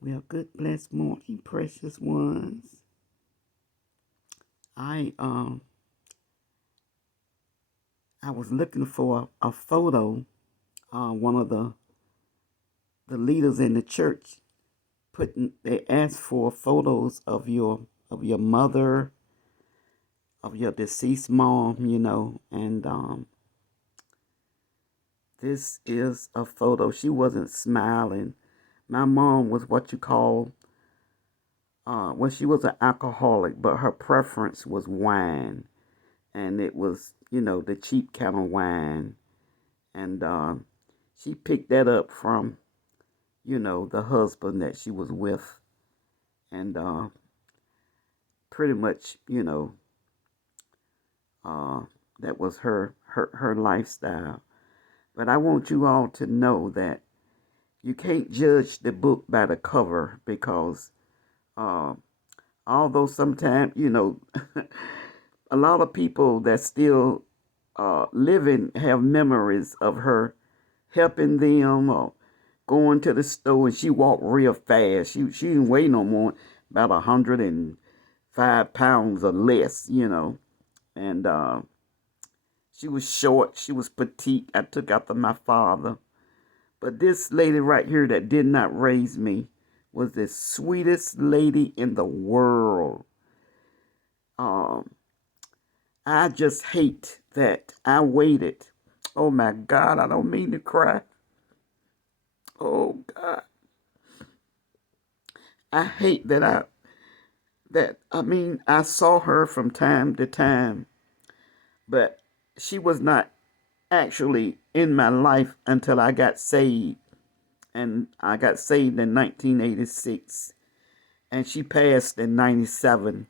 Well, good blessed morning, precious ones. I um I was looking for a photo. One of the leaders in the church they asked for photos of your mother, of your deceased mom, and this is a photo. She wasn't smiling. My mom was what you call well, she was an alcoholic, but her preference was wine, and it was, the cheap kind of wine. And she picked that up from, the husband that she was with. And pretty much, uh, that was her lifestyle. But I want you all to know that you can't judge the book by the cover because uh, although sometimes, a lot of people that still living have memories of her helping them or going to the store, and she walked real fast. She didn't weigh no more, about 105 pounds or less, and she was short. She was petite. I took after my father. But this lady right here that did not raise me was the sweetest lady in the world. Um, I just hate that I waited. Oh my God, I don't mean to cry. Oh God, I hate I saw her from time to time, but she was not actually in my life until I got saved. And I got saved in 1986, and she passed in 97.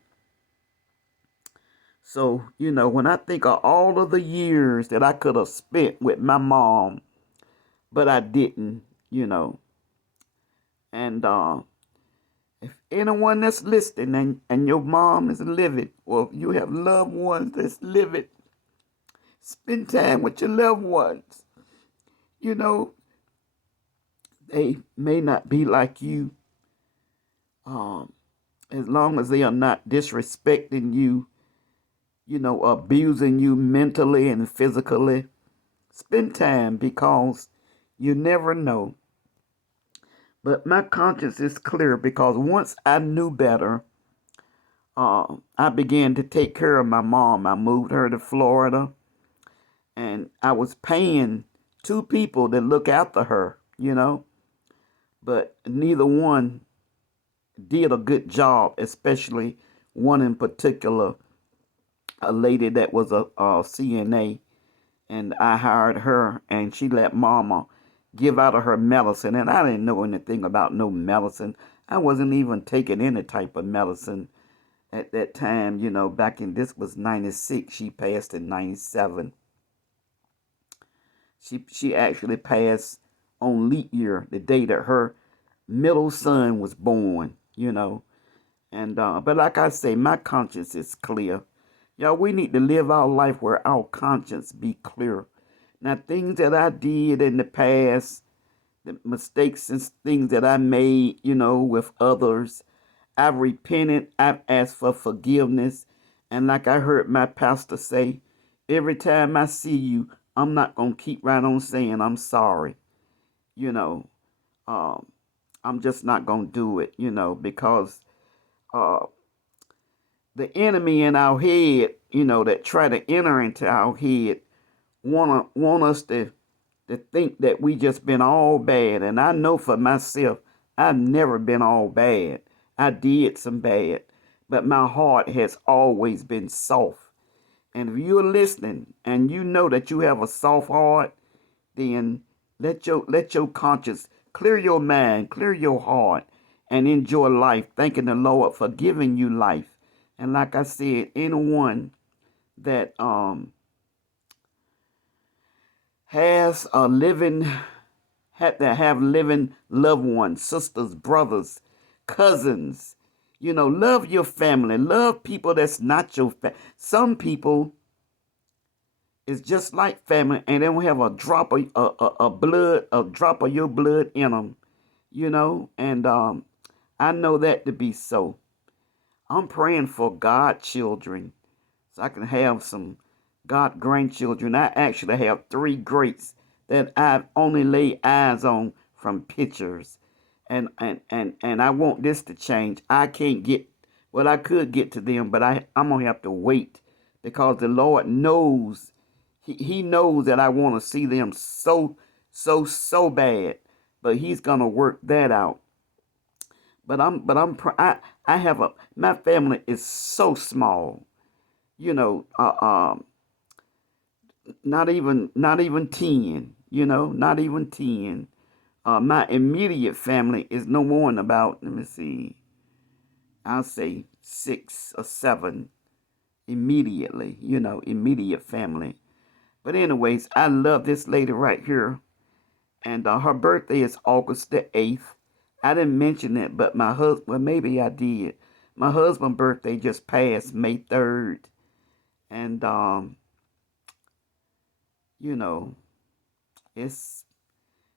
So, when I think of all of the years that I could have spent with my mom, but I didn't, and if anyone that's listening and your mom is living, or if you have loved ones that's living, spend time with your loved ones. You know, they may not be like you, um, as long as they are not disrespecting you, abusing you mentally and physically. Spend time because you never know. But my conscience is clear because once I knew better, I began to take care of my mom. I moved her to Florida, and I was paying two people to look after her, but neither one did a good job, especially one in particular, a lady that was a CNA, and I hired her, and she let mama give out of her medicine, and I didn't know anything about no medicine. I wasn't even taking any type of medicine at that time, back in this was 96. She passed in 97. She actually passed on leap year, the day that her middle son was born, And but like I say, my conscience is clear. Y'all, we need to live our life where our conscience be clear. Now, things that I did in the past, the mistakes and things that I made, with others, I've repented. I've asked for forgiveness. And like I heard my pastor say, every time I see you, I'm not going to keep right on saying I'm sorry. You know, um, I'm just not going to do it, because uh, the enemy in our head, that try to enter into our head, want us to think that we just been all bad. And I know for myself, I've never been all bad. I did some bad, but my heart has always been soft. And if you're listening and you know that you have a soft heart, then let your conscience clear your mind, clear your heart, and enjoy life, thanking the Lord for giving you life. And like I said, anyone that has a living had to have living loved ones, sisters, brothers, cousins. Love your family. Love people that's not your family. Some people is just like family, and they don't have a drop of a drop of your blood in them. And I know that to be so. I'm praying for godchildren so I can have some god grandchildren. I actually have three greats that I've only laid eyes on from pictures. And I want this to change. I can't get, well, I could get to them, but I'm going to have to wait because the Lord knows, He knows that I want to see them so bad. But He's going to work that out. I have my family is so small, you know, not even 10, not even 10. My immediate family is no more than about, let me see, I'll say 6 or 7 immediately, immediate family. But anyways, I love this lady right here, and her birthday is August the 8th. I didn't mention it, but my husband, well, maybe I did. My husband's birthday just passed May 3rd, and you know, it's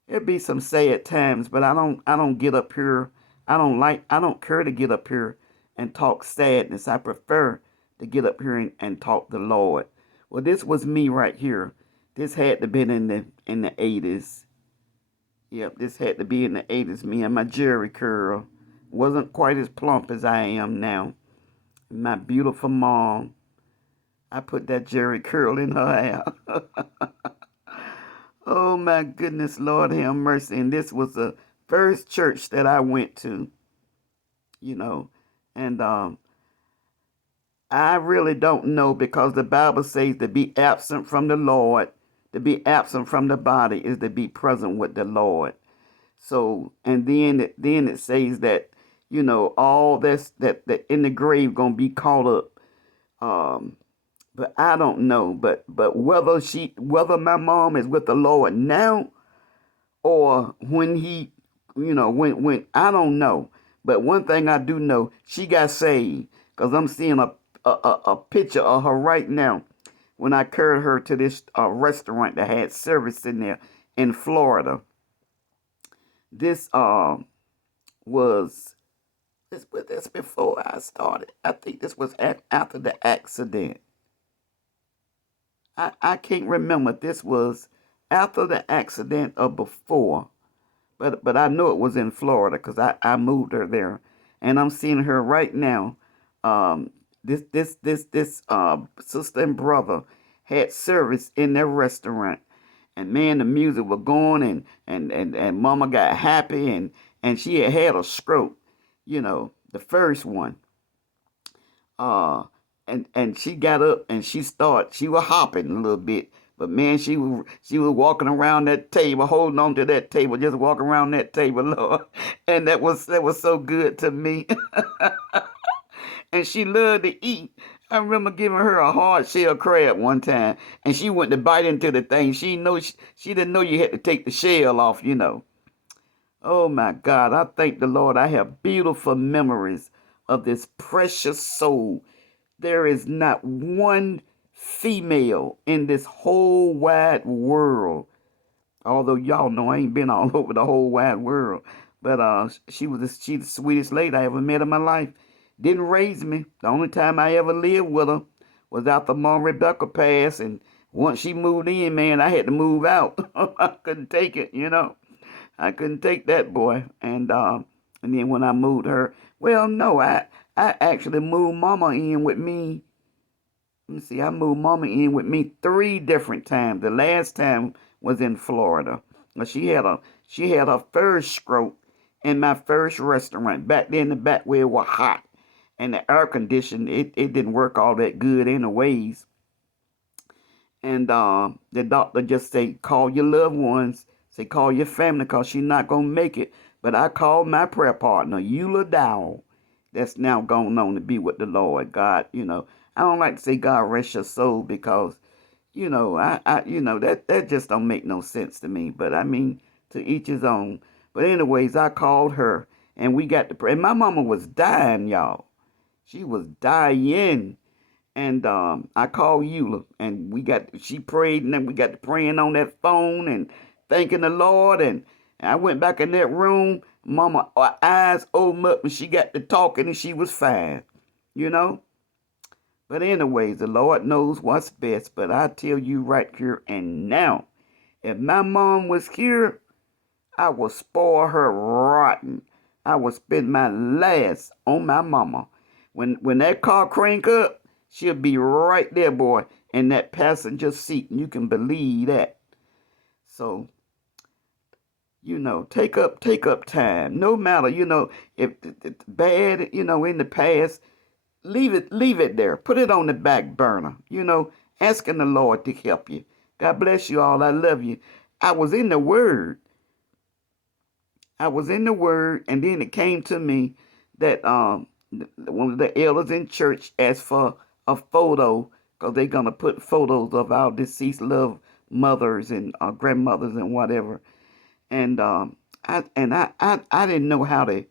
it'd be some sad times, but I don't get up here. I don't care to get up here and talk sadness. I prefer to get up here and talk the Lord. Well, this was me right here. This had to been in the 80s. Yep, this had to be in the 80s. Me and my Jerry curl. Wasn't quite as plump as I am now. My beautiful mom. I put that Jerry curl in her hair. Oh my goodness, Lord have mercy. And this was the first church that I went to, you know. And I really don't know because the Bible says to be absent from the Lord, to be absent from the body is to be present with the Lord. So, and then it says that, all that in the grave gonna be caught up. Um, but I don't know. But whether my mom is with the Lord now or when when I don't know. But one thing I do know, she got saved because I'm seeing a picture of her right now when I carried her to this restaurant that had service in there in Florida. This was this before I started. I think this was after the accident. I can't remember. This was after the accident or before. But I know it was in Florida because I moved her there, and I'm seeing her right now. Um, this sister and brother had service in their restaurant, and man, the music was going, and Mama got happy, and she had a stroke, the first one. Uh, and she got up and she was hopping a little bit. But man, she was walking around that table, holding on to that table, just walking around that table, Lord. And that was so good to me. And she loved to eat. I remember giving her a hard shell crab one time, and she went to bite into the thing. She didn't know you had to take the shell off. Oh my God, I thank the Lord. I have beautiful memories of this precious soul. There is not one female in this whole wide world. Although y'all know I ain't been all over the whole wide world, but she's the sweetest lady I ever met in my life. Didn't raise me. The only time I ever lived with her was after Mom Rebecca passed, and once she moved in, man, I had to move out. I couldn't take it. I couldn't take that boy, and then when I moved her, well, no, I actually moved Mama in with me. Let me see, I moved Mama in with me 3 different times. The last time was in Florida. She had her first stroke in my first restaurant back there in the back where it was hot, and the air conditioning it didn't work all that good anyways. And the doctor just say, call your loved ones, say call your family, cause she's not gonna make it. But I called my prayer partner, Eula Dow, that's now gone on to be with the Lord. God, I don't like to say God rest your soul because, that just don't make no sense to me. But I mean, to each his own. But anyways, I called her and we got to pray. And my mama was dying, y'all. She was dying. And I called Eula, and she prayed, and then we got to praying on that phone and thanking the Lord. And I went back in that room. Mama eyes opened up and she got to talking and she was fine, you know. But anyways, the Lord knows what's best. But I tell you right here and now, if my mom was here, I would spoil her rotten. I would spend my last on my mama. When that car crank up, she'll be right there, boy, in that passenger seat. And you can believe that. So, take up time. No matter, if it's bad, in the past, leave it there. Put it on the back burner. Asking the Lord to help you. God bless you all. I love you. I was in the Word. And then it came to me that one of the elders in church asked for a photo because they're gonna put photos of our deceased loved mothers and grandmothers and whatever. And I didn't know how to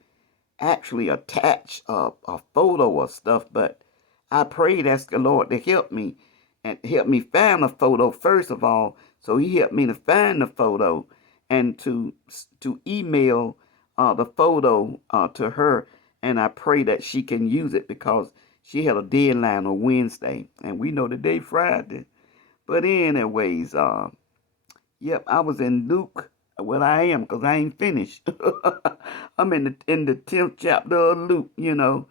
actually attach a photo or stuff, but I prayed, asked the Lord to help me and help me find a photo first of all. So He helped me to find the photo and to email the photo to her, and I pray that she can use it because she had a deadline on Wednesday, and we know today Friday. But anyways, yep, I was in Luke. Well, I am because I ain't finished. I'm in the 10th chapter of Luke, and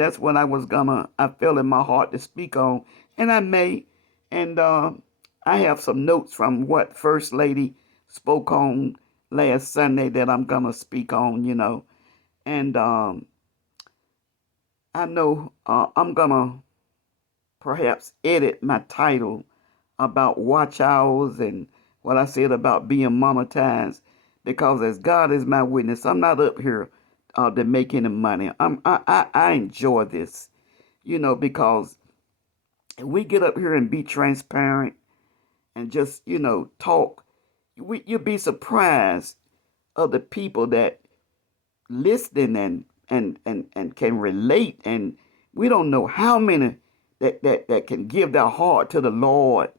that's what I felt in my heart to speak on, and I may, and I have some notes from what First Lady spoke on last Sunday that I'm gonna speak on, and I know I'm gonna perhaps edit my title about watch hours and what I said about being monetized, because as God is my witness, I'm not up here to make any money. I enjoy this, because we get up here and be transparent and just talk. You'll be surprised of the people that listen and can relate, and we don't know how many that can give their heart to the Lord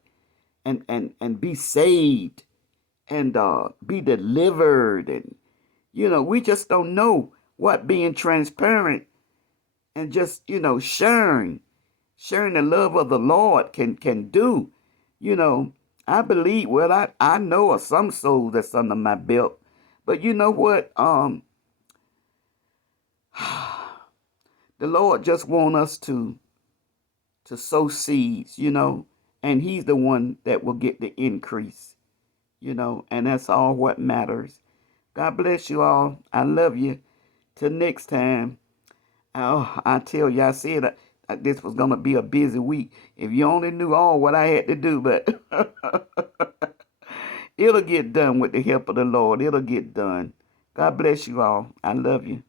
and be saved and be delivered. And we just don't know what being transparent and just sharing the love of the Lord can do. I believe, well, I know of some souls that's under my belt, but you know what, the Lord just want us to sow seeds, and He's the one that will get the increase, and that's all what matters. God bless you all. I love you. Till next time. Oh, I tell you, I said this was going to be a busy week. If you only knew all what I had to do, but it'll get done with the help of the Lord. It'll get done. God bless you all. I love you.